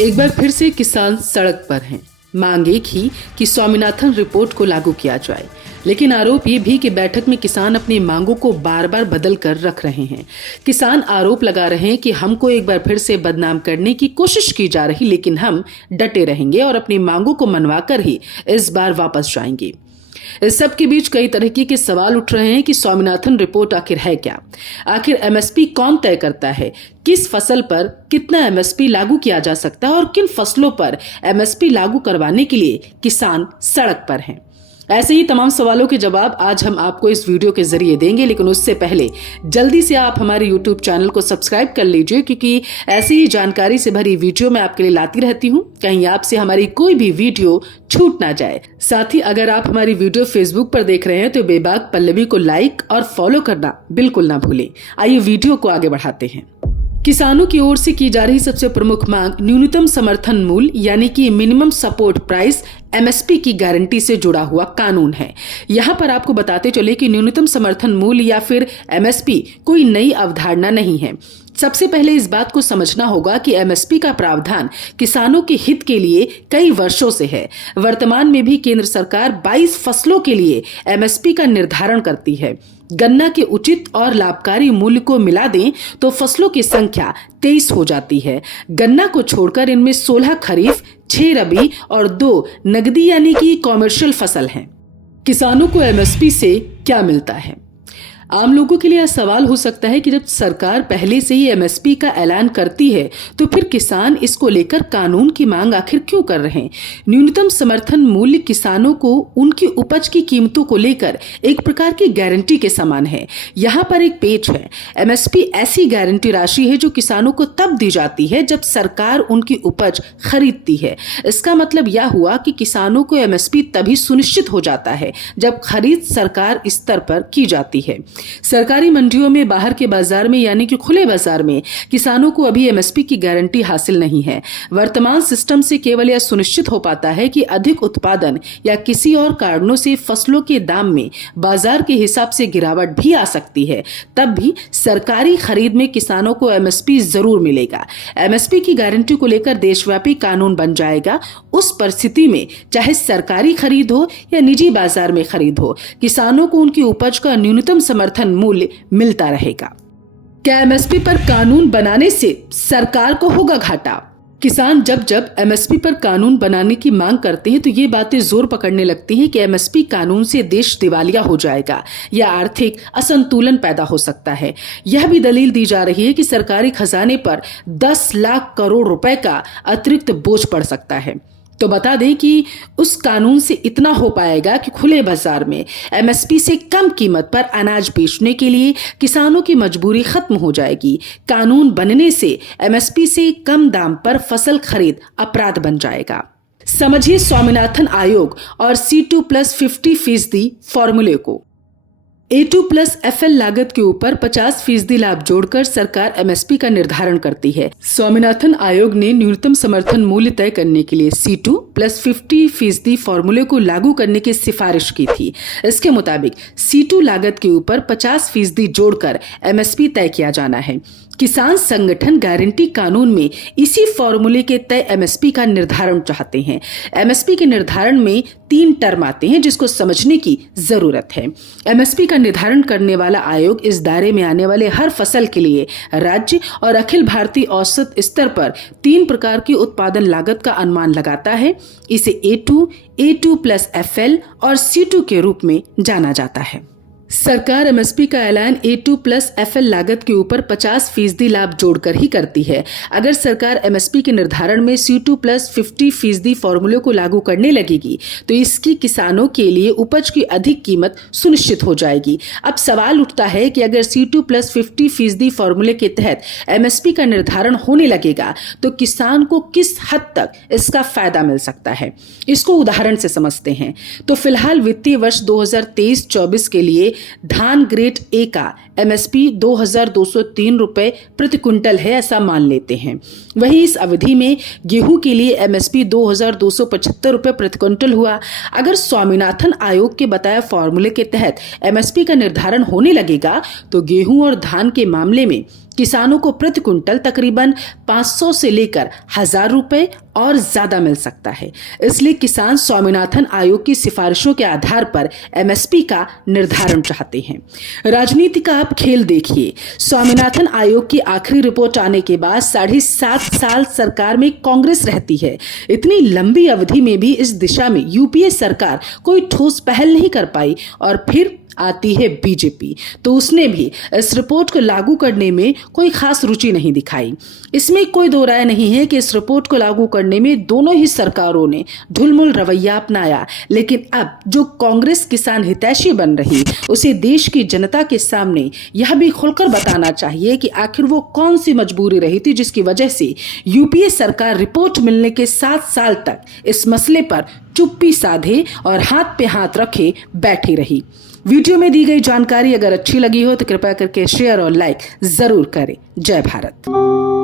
एक बार फिर से किसान सड़क पर हैं। मांग एक ही कि स्वामीनाथन रिपोर्ट को लागू किया जाए, लेकिन आरोप ये भी कि बैठक में किसान अपनी मांगों को बार बार बदल कर रख रहे हैं। किसान आरोप लगा रहे हैं कि हमको एक बार फिर से बदनाम करने की कोशिश की जा रही, लेकिन हम डटे रहेंगे और अपनी मांगों को मनवा कर ही इस बार वापस जाएंगे। इस सब के बीच कई तरह के सवाल उठ रहे हैं कि स्वामीनाथन रिपोर्ट आखिर है क्या, आखिर एमएसपी कौन तय करता है, किस फसल पर कितना एमएसपी लागू किया जा सकता है और किन फसलों पर एमएसपी लागू करवाने के लिए किसान सड़क पर हैं। ऐसे ही तमाम सवालों के जवाब आज हम आपको इस वीडियो के जरिए देंगे, लेकिन उससे पहले जल्दी से आप हमारे YouTube चैनल को सब्सक्राइब कर लीजिए, क्योंकि ऐसी ही जानकारी से भरी वीडियो मैं आपके लिए लाती रहती हूँ। कहीं आपसे हमारी कोई भी वीडियो छूट ना जाए। साथ ही अगर आप हमारी वीडियो फेसबुक पर देख रहे हैं तो बेबाक पल्लवी को लाइक और फॉलो करना बिल्कुल ना भूलें। आइए वीडियो को आगे बढ़ाते हैं। किसानों की ओर से की जा रही सबसे प्रमुख मांग न्यूनतम समर्थन मूल्य यानी कि मिनिमम सपोर्ट प्राइस एमएसपी की गारंटी से जुड़ा हुआ कानून है। यहाँ पर आपको बताते चले कि न्यूनतम समर्थन मूल्य या फिर एमएसपी कोई नई अवधारणा नहीं है। सबसे पहले इस बात को समझना होगा कि एमएसपी का प्रावधान किसानों के हित के लिए कई वर्षों से है। वर्तमान में भी केंद्र सरकार 22 फसलों के लिए एमएसपी का निर्धारण करती है। गन्ना के उचित और लाभकारी मूल्य को मिला दें तो फसलों की संख्या 23 हो जाती है। गन्ना को छोड़कर इनमें 16 खरीफ, 6 रबी और 2 नगदी यानी कि कॉमर्शियल फसल हैं। किसानों को एमएसपी से क्या मिलता है? आम लोगों के लिए यह सवाल हो सकता है कि जब सरकार पहले से ही एमएसपी का ऐलान करती है तो फिर किसान इसको लेकर कानून की मांग आखिर क्यों कर रहे हैं? न्यूनतम समर्थन मूल्य किसानों को उनकी उपज की कीमतों को लेकर एक प्रकार की गारंटी के समान है। यहाँ पर एक पेच है। एमएसपी ऐसी गारंटी राशि है जो किसानों को तब दी जाती है जब सरकार उनकी उपज खरीदती है। इसका मतलब यह हुआ कि किसानों को एमएसपी तभी सुनिश्चित हो जाता है जब खरीद सरकार स्तर पर की जाती है। सरकारी मंडियों में, बाहर के बाजार में यानी कि खुले बाजार में किसानों को अभी एमएसपी की गारंटी हासिल नहीं है। वर्तमान सिस्टम से केवल यह सुनिश्चित हो पाता है कि अधिक उत्पादन या किसी और कारणों से फसलों के दाम में बाजार के हिसाब से गिरावट भी आ सकती है। तब भी सरकारी खरीद में किसानों को एमएसपी जरूर मिलेगा। एमएसपी की गारंटी को लेकर देशव्यापी कानून बन जाएगा। उस परिस्थिति में चाहे सरकारी खरीद हो या निजी बाजार में खरीद हो, किसानों को उनकी उपज का न्यूनतम समर्थन मूल्य मिलता रहेगा। क्या एमएसपी पर कानून बनाने से सरकार को होगा घाटा? किसान जब एमएसपी पर कानून बनाने की मांग करते हैं तो ये बातें जोर पकड़ने लगती हैं कि एमएसपी कानून से देश दिवालिया हो जाएगा या आर्थिक असंतुलन पैदा हो सकता है। यह भी दलील दी जा रही है कि सरकारी खजाने पर 10 लाख करोड़ रुपए का अतिरिक्त बोझ पड़ सकता है। तो बता दें कि उस कानून से इतना हो पाएगा कि खुले बाजार में एमएसपी से कम कीमत पर अनाज बेचने के लिए किसानों की मजबूरी खत्म हो जाएगी। कानून बनने से एमएसपी से कम दाम पर फसल खरीद अपराध बन जाएगा। समझिए स्वामीनाथन आयोग और C2+50% फॉर्मूले को। A2+FL लागत के ऊपर 50% लाभ जोड़कर सरकार एमएसपी का निर्धारण करती है। स्वामीनाथन आयोग ने न्यूनतम समर्थन मूल्य तय करने के लिए C2+50% फॉर्मूले को लागू करने की सिफारिश की थी। इसके मुताबिक C2 लागत के ऊपर 50% जोड़कर एमएसपी तय किया जाना है। किसान संगठन गारंटी कानून में इसी फॉर्मूले के तय एमएसपी का निर्धारण चाहते हैं। एमएसपी के निर्धारण में 3 टर्म आते हैं जिसको समझने की जरूरत है। एमएसपी का निर्धारण करने वाला आयोग इस दायरे में आने वाले हर फसल के लिए राज्य और अखिल भारतीय औसत स्तर पर 3 प्रकार की उत्पादन लागत का अनुमान लगाता है। इसे A2, A2+FL और C2 के रूप में जाना जाता है। सरकार एमएसपी का ऐलान A2+FL लागत के ऊपर 50% लाभ जोड़कर ही करती है। अगर सरकार एमएसपी के निर्धारण में C2+50% फॉर्मूले को लागू करने लगेगी तो इसकी किसानों के लिए उपज की अधिक कीमत सुनिश्चित हो जाएगी। अब सवाल उठता है कि अगर C2+50% फॉर्मूले के तहत एमएसपी का निर्धारण होने लगेगा तो किसान को किस हद तक इसका फायदा मिल सकता है, इसको उदाहरण से समझते हैं। तो फिलहाल वित्तीय वर्ष 2023-24 के लिए धान ग्रेड ए का एमएसपी 2203 रुपए प्रति क्विंटल है, ऐसा मान लेते हैं। वहीं इस अवधि में गेहूं के लिए एमएसपी 2275 रुपए प्रति क्विंटल हुआ। अगर स्वामीनाथन आयोग के बताए फॉर्मूले के तहत एमएसपी का निर्धारण होने लगेगा तो गेहूं और धान के मामले में किसानों को प्रति क्विंटल तकरीबन 500 से लेकर 1000 रुपए और ज्यादा मिल सकता है। इसलिए किसान स्वामीनाथन आयोग की सिफारिशों के आधार पर एमएसपी का निर्धारण चाहते हैं। राजनीति का आप खेल देखिए। स्वामीनाथन आयोग की आखिरी रिपोर्ट आने के बाद 7.5 साल सरकार में कांग्रेस रहती है। इतनी लंबी अवधि में भी इस दिशा में यूपीए सरकार कोई ठोस पहल नहीं कर पाई और फिर आती है बीजेपी, तो उसने भी इस रिपोर्ट को लागू करने में कोई खास रुचि नहीं दिखाई। इसमें कोई दो राय नहीं है कि इस रिपोर्ट को लागू करने में दोनों ही सरकारों ने ढुलमुल रवैया अपनाया, लेकिन अब जो कांग्रेस किसान हितैषी बन रही, उसे देश की जनता के सामने यह भी खुलकर बताना चाहिए कि आखिर वो कौन सी मजबूरी रही थी जिसकी वजह से यूपीए सरकार रिपोर्ट मिलने के 7 साल तक इस मसले पर चुप्पी साधे और हाथ पे हाथ रखे बैठी रही। वीडियो में दी गई जानकारी अगर अच्छी लगी हो तो कृपया करके शेयर और लाइक जरूर करें। जय भारत।